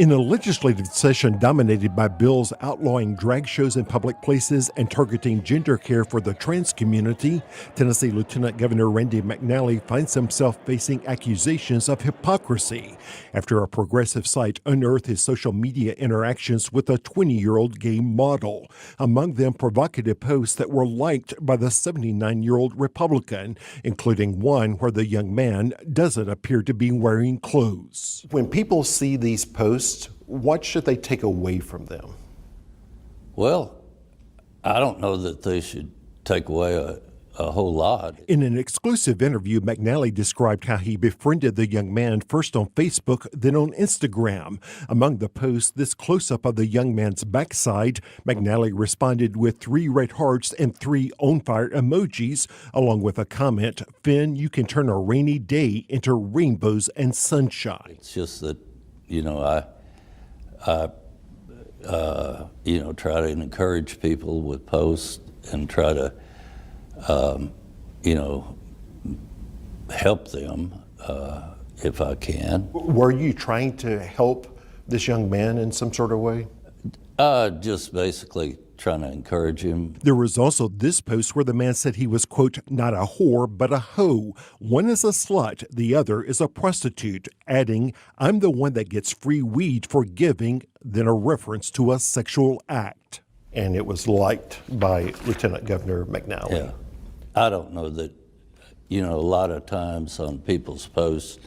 In a legislative session dominated by bills outlawing drag shows in public places and targeting gender care for the trans community, Tennessee Lieutenant Governor Randy McNally finds himself facing accusations of hypocrisy after a progressive site unearthed his social media interactions with a 20-year-old gay model, among them provocative posts that were liked by the 79-year-old Republican, including one where the young man doesn't appear to be wearing clothes. When people see these posts, what should they take away from them? Well, I don't know that they should take away a whole lot. In an exclusive interview, McNally described how he befriended the young man first on Facebook, then on Instagram. Among the posts, this close-up of the young man's backside, McNally responded with 3 red hearts and 3 on-fire emojis, along with a comment, "Finn, you can turn a rainy day into rainbows and sunshine." It's just that, I try to encourage people with posts and try to, help them if I can. Were you trying to help this young man in some sort of way? Just basically trying to encourage him. There was also this post where the man said he was, quote, "not a whore, but a hoe. One is a slut, the other is a prostitute," adding, "I'm the one that gets free weed for giving," then a reference to a sexual act. And it was liked by Lieutenant Governor McNally. Yeah. I don't know that, a lot of times on people's posts,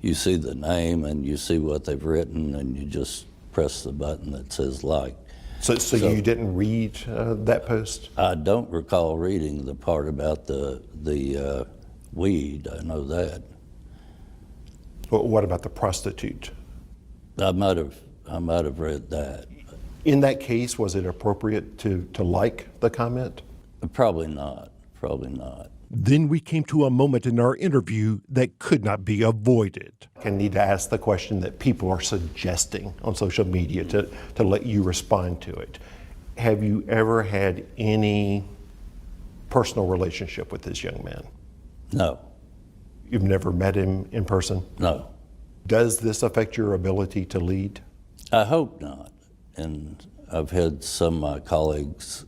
you see the name and you see what they've written and you just press the button that says like. So you didn't read that post? I don't recall reading the part about the weed. I know that. Well, what about the prostitute? I might have read that. In that case, was it appropriate to like the comment? Probably not. Probably not. Then we came to a moment in our interview that could not be avoided. I need to ask the question that people are suggesting on social media to let you respond to it. Have you ever had any personal relationship with this young man? No. You've never met him in person? No. Does this affect your ability to lead? I hope not. And I've had some of my colleagues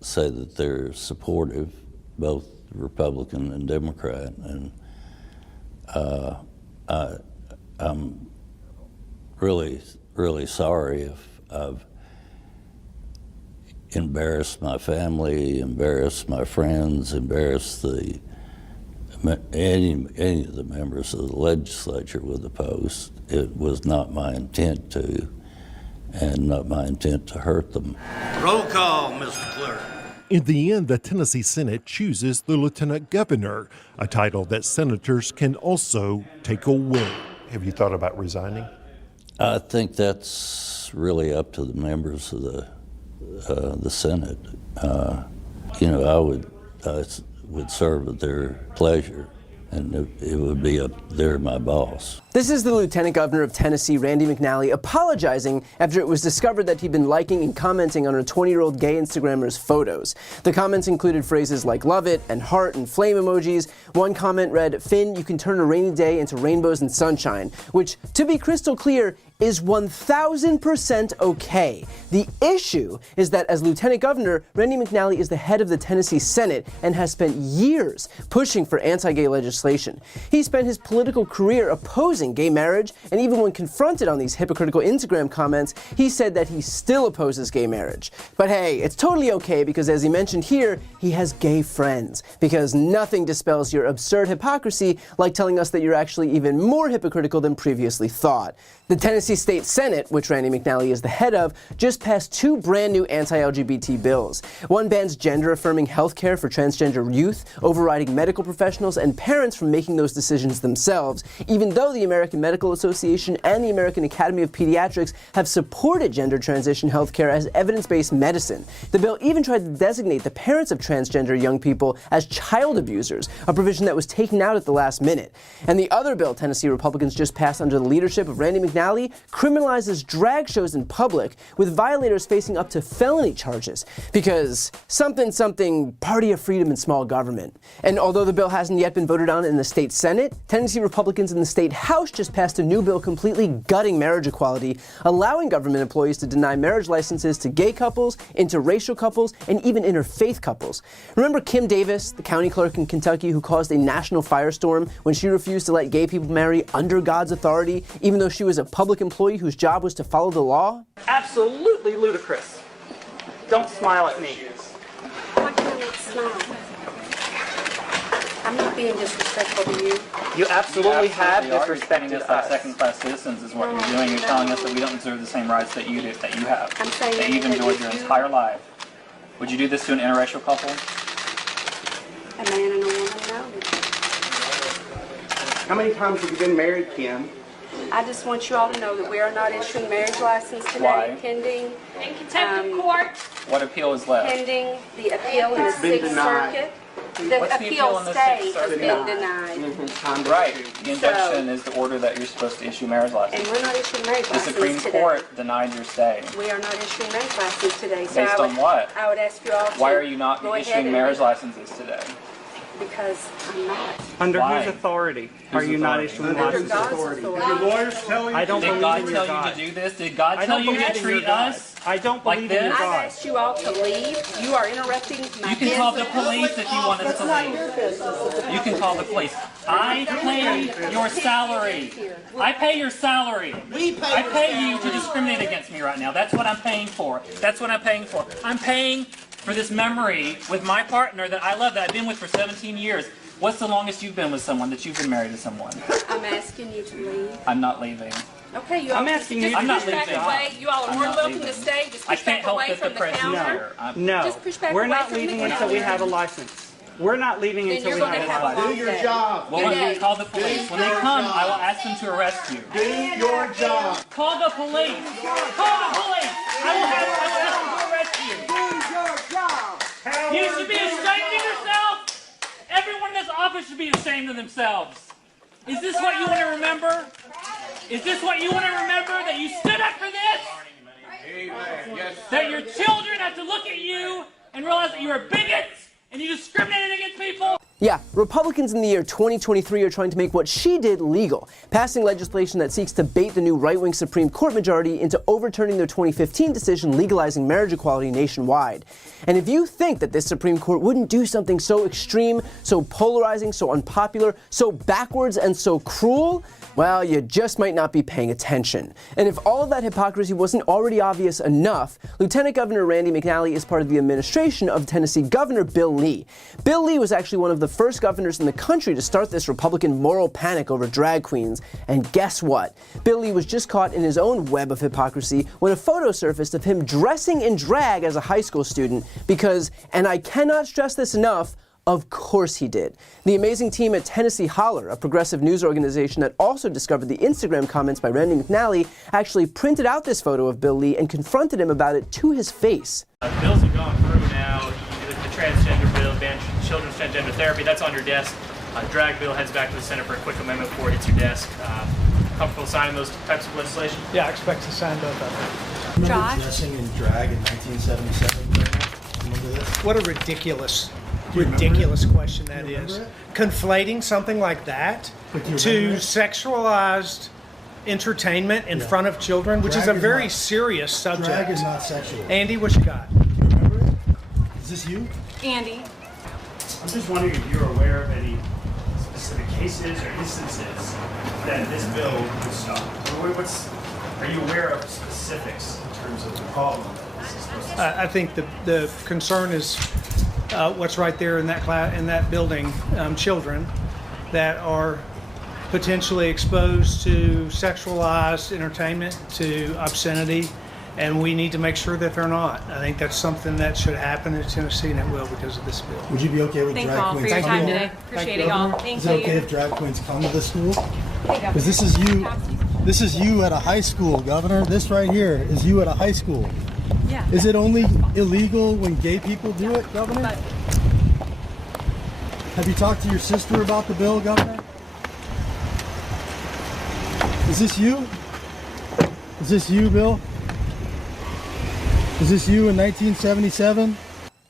say that they're supportive, both Republican and Democrat, and I'm really, really sorry if I've embarrassed my family, embarrassed my friends, embarrassed any of the members of the legislature with the post. It was not my intent to, and not my intent to hurt them. Roll call, Mr. Clerk. In the end, the Tennessee Senate chooses the Lieutenant Governor, a title that senators can also take away. Have you thought about resigning? I think that's really up to the members of the Senate. I would serve at their pleasure, and it would be up there my boss. This is the Lieutenant Governor of Tennessee, Randy McNally, apologizing after it was discovered that he'd been liking and commenting on a 20-year-old gay Instagrammer's photos. The comments included phrases like "love it" and "heart" and flame emojis. One comment read, "Finn, you can turn a rainy day into rainbows and sunshine," which, to be crystal clear, is 1000% okay. The issue is that as Lieutenant Governor, Randy McNally is the head of the Tennessee Senate and has spent years pushing for anti-gay legislation. He spent his political career opposing gay marriage, and even when confronted on these hypocritical Instagram comments, he said that he still opposes gay marriage. But hey, it's totally okay because, as he mentioned here, he has gay friends, because nothing dispels your absurd hypocrisy like telling us that you're actually even more hypocritical than previously thought. The Tennessee State Senate, which Randy McNally is the head of, just passed 2 brand new anti-LGBT bills. One bans gender-affirming health care for transgender youth, overriding medical professionals and parents from making those decisions themselves, even though the American Medical Association and the American Academy of Pediatrics have supported gender transition health care as evidence-based medicine. The bill even tried to designate the parents of transgender young people as child abusers, a provision that was taken out at the last minute. And the other bill Tennessee Republicans just passed under the leadership of Randy McNally criminalizes drag shows in public, with violators facing up to felony charges because something party of freedom and small government. And although the bill hasn't yet been voted on in the state Senate, Tennessee Republicans in the state House just passed a new bill completely gutting marriage equality, allowing government employees to deny marriage licenses to gay couples, interracial couples, and even interfaith couples. Remember Kim Davis, the county clerk in Kentucky who caused a national firestorm when she refused to let gay people marry under God's authority, even though she was a public employee whose job was to follow the law? Absolutely ludicrous. Don't smile at me. Why can't I smile? I'm not being disrespectful to you. You absolutely have disrespected us us. like second-class citizens is what you're doing. You're telling us that we don't deserve the same rights that you do, that you have, I'm saying that you've that enjoyed if your you- entire life. Would you do this to an interracial couple? A man and a woman, no. How many times have you been married, Kim? I just want you all to know that we are not issuing marriage license today, Why? pending In contempt of court. What appeal is left? pending the appeal in the It's been Sixth denied. Circuit. What's The the appeal appeal in the stay Sixth has Circuit? been denied. Time to Right. choose. The injunction is the order that you're supposed to issue marriage And license. we're not issuing marriage The license Supreme today. Court denied your stay. We are not issuing marriage license today. So Based on what? I would ask you all to Why are you not go ahead issuing and marriage licenses today? Because I'm not. Under Why? whose authority are Whose you not authority? issuing Under licenses? God's authority. I don't Did believe God in your tell God. you to do this? Did God I tell don't you believe to in your treat God. us? I don't like believe in your this? I've God. asked you all to leave. You are interrupting my You can call the business. police if you want us to leave. You can call the police. I pay your salary. I pay your salary. I pay you to discriminate against me right now. That's what I'm paying for. That's what I'm paying for. I'm paying for this memory with my partner that I love, that I've been with for 17 years. What's the longest you've been with someone, that you've been married to someone? I'm asking you to leave. I'm not leaving. Okay, you all I'm just asking you I'm to not push back leaving. away. You all are I'm more not welcome leaving. to stay. Just I push can't back help away that the from the press is counter. here. No, Just push back we're away not from the leaving until we counter. have a license. We're not leaving Then until you're we going to have a have a license. long day. Well, when Today. we call the police, when they come, I will ask them to arrest you. Do your job. Call the police. Call the police. I will ask them to arrest you. Do your job. You should be ashamed of yourself. Everyone in this office should be ashamed of themselves. Is this what you want to remember? Is this what you want to remember? That you stood up for this? Amen. Yes. That your children have to look at you and realize that you're a bigot and you discriminated against people? Yeah, Republicans in the year 2023 are trying to make what she did legal, passing legislation that seeks to bait the new right-wing Supreme Court majority into overturning their 2015 decision legalizing marriage equality nationwide. And if you think that this Supreme Court wouldn't do something so extreme, so polarizing, so unpopular, so backwards, and so cruel, well, you just might not be paying attention. And if all of that hypocrisy wasn't already obvious enough, Lieutenant Governor Randy McNally is part of the administration of Tennessee Governor Bill Lee. Bill Lee was actually one of the first governors in the country to start this Republican moral panic over drag queens. And guess what? Bill Lee was just caught in his own web of hypocrisy when a photo surfaced of him dressing in drag as a high school student because, and I cannot stress this enough, of course he did. The amazing team at Tennessee Holler, a progressive news organization that also discovered the Instagram comments by Randy McNally, actually printed out this photo of Bill Lee and confronted him about it to his face. Bills have gone through now. The transgender bill, ban children's transgender therapy, that's on your desk. Drag bill heads back to the Senate for a quick amendment before it hits your desk. Comfortable signing those types of legislation? Yeah, I expect to sign both of them. Josh? Dressing in drag in 1977. Remember this? What a ridiculous question that is. it? Conflating something like that But do you to remember it? sexualized entertainment in Yeah. front of children, which is a Drag is very not- serious subject. Drag is not sexual. Andy, what you got? Do you remember it? Is this you? Andy. I'm just wondering if you're aware of any specific cases or instances that this bill would stop. Are you aware of specifics in terms of the problem that this is supposed to solve? I think the concern is what's right there in that building, children that are potentially exposed to sexualized entertainment, to obscenity, and we need to make sure that they're not. I think that's something that should happen in Tennessee, and it will because of this bill. Would you be okay with Thank drag you all for queens your coming time here? today. Appreciate it, y'all. Thank Is it okay you. if drag queens come to the school? Hey, Because this is you. This is you at a high school, Governor. This right here is you at a high school. Yeah. Is it only illegal when gay people do it, Governor? But Have you talked to your sister about the bill, Governor? Is this you? Is this you, Bill? Is this you in 1977?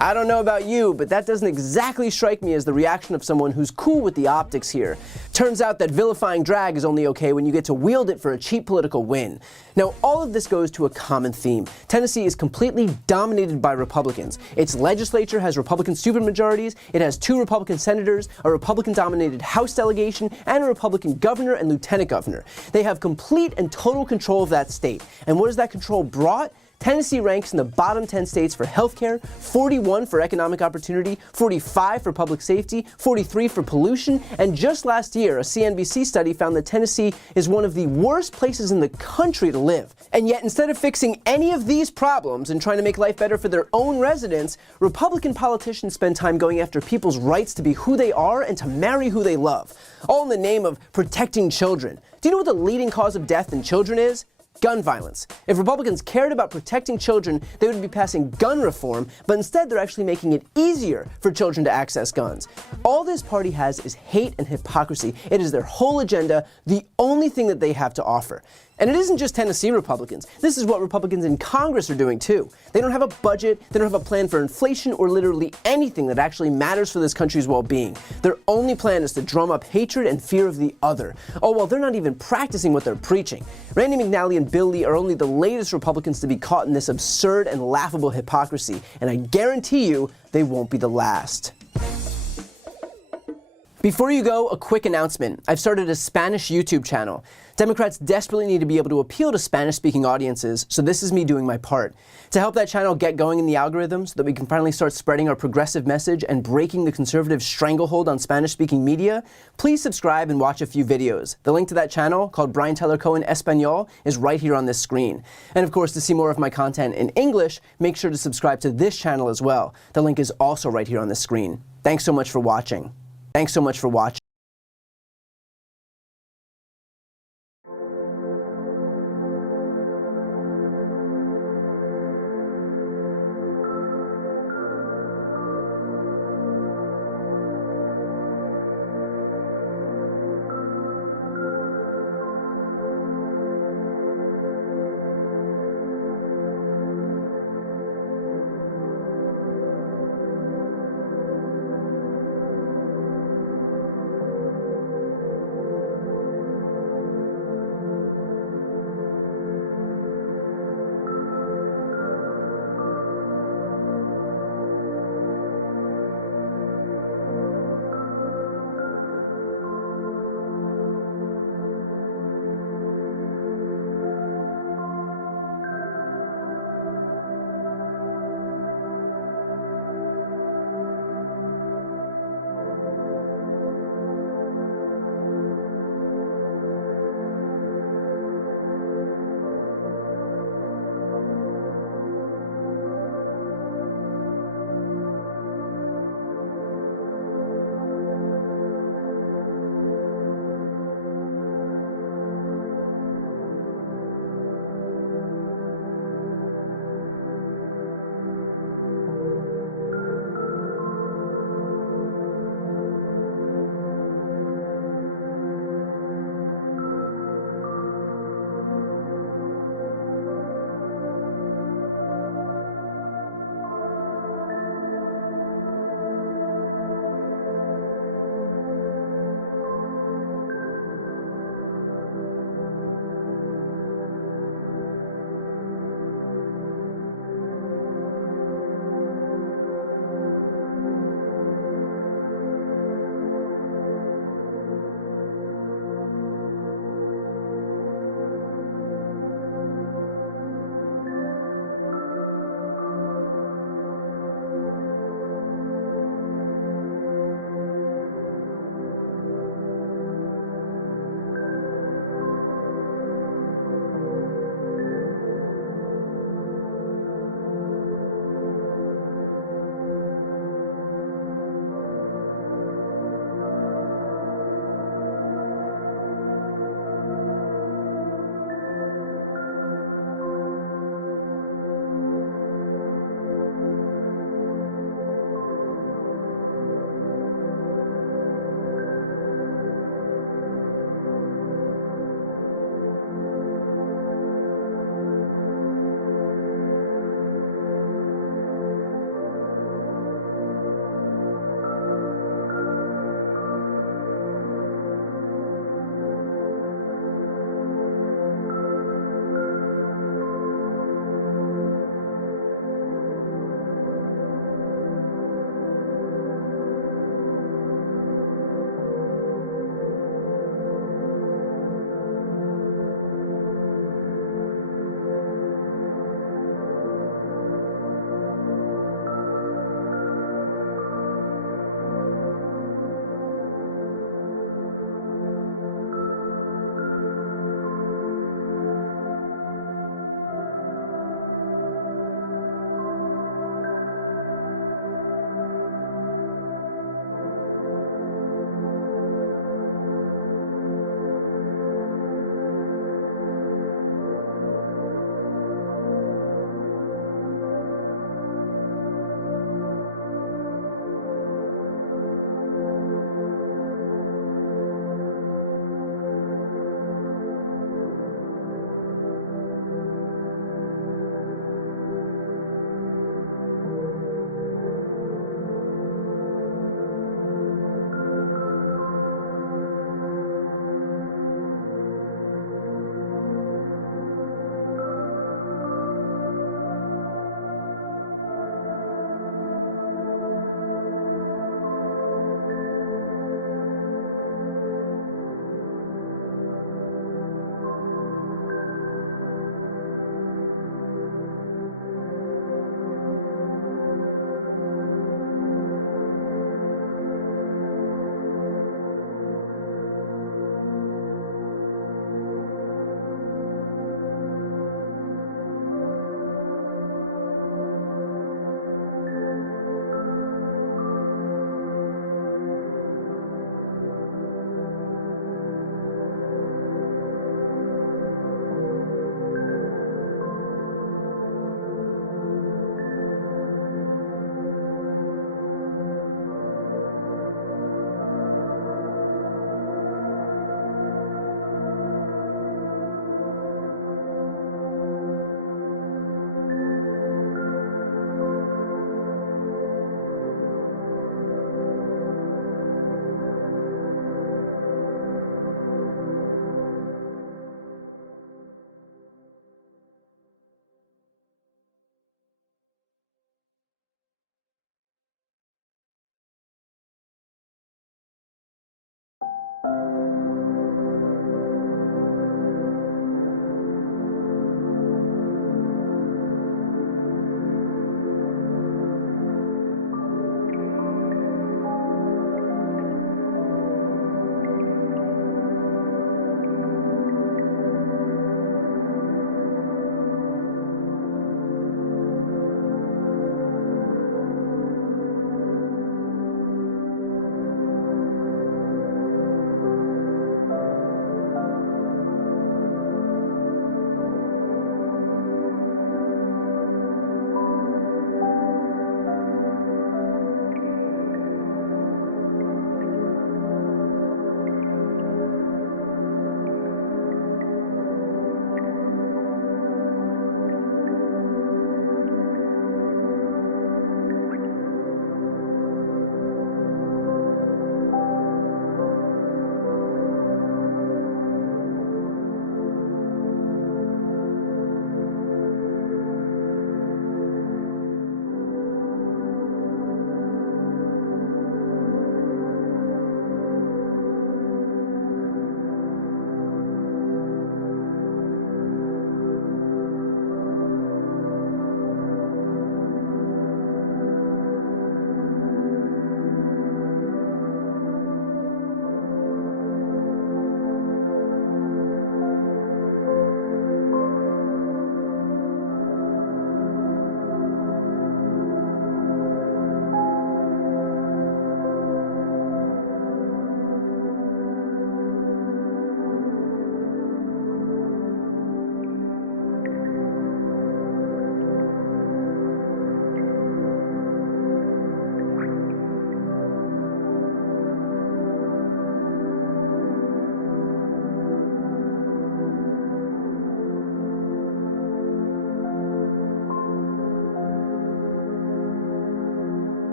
I don't know about you, but that doesn't exactly strike me as the reaction of someone who's cool with the optics here. Turns out that vilifying drag is only okay when you get to wield it for a cheap political win. Now, all of this goes to a common theme. Tennessee is completely dominated by Republicans. Its legislature has Republican supermajorities, it has 2 Republican senators, a Republican-dominated House delegation, and a Republican governor and lieutenant governor. They have complete and total control of that state. And what has that control brought? Tennessee ranks in the bottom 10 states for healthcare, 41 for economic opportunity, 45 for public safety, 43 for pollution, and just last year, a CNBC study found that Tennessee is one of the worst places in the country to live. And yet, instead of fixing any of these problems and trying to make life better for their own residents, Republican politicians spend time going after people's rights to be who they are and to marry who they love, all in the name of protecting children. Do you know what the leading cause of death in children is? Gun violence. If Republicans cared about protecting children, they would be passing gun reform, but instead they're actually making it easier for children to access guns. All this party has is hate and hypocrisy. It is their whole agenda, the only thing that they have to offer. And it isn't just Tennessee Republicans. This is what Republicans in Congress are doing too. They don't have a budget, they don't have a plan for inflation or literally anything that actually matters for this country's well-being. Their only plan is to drum up hatred and fear of the other. Oh, well, they're not even practicing what they're preaching. Randy McNally and Bill Lee are only the latest Republicans to be caught in this absurd and laughable hypocrisy, and I guarantee you they won't be the last. Before you go, a quick announcement. I've started a Spanish YouTube channel. Democrats desperately need to be able to appeal to Spanish-speaking audiences, so this is me doing my part. To help that channel get going in the algorithm so that we can finally start spreading our progressive message and breaking the conservative stranglehold on Spanish-speaking media, please subscribe and watch a few videos. The link to that channel, called Brian Tyler Cohen Espanol, is right here on this screen. And of course, to see more of my content in English, make sure to subscribe to this channel as well. The link is also right here on this screen. Thanks so much for watching. Thanks so much for watching.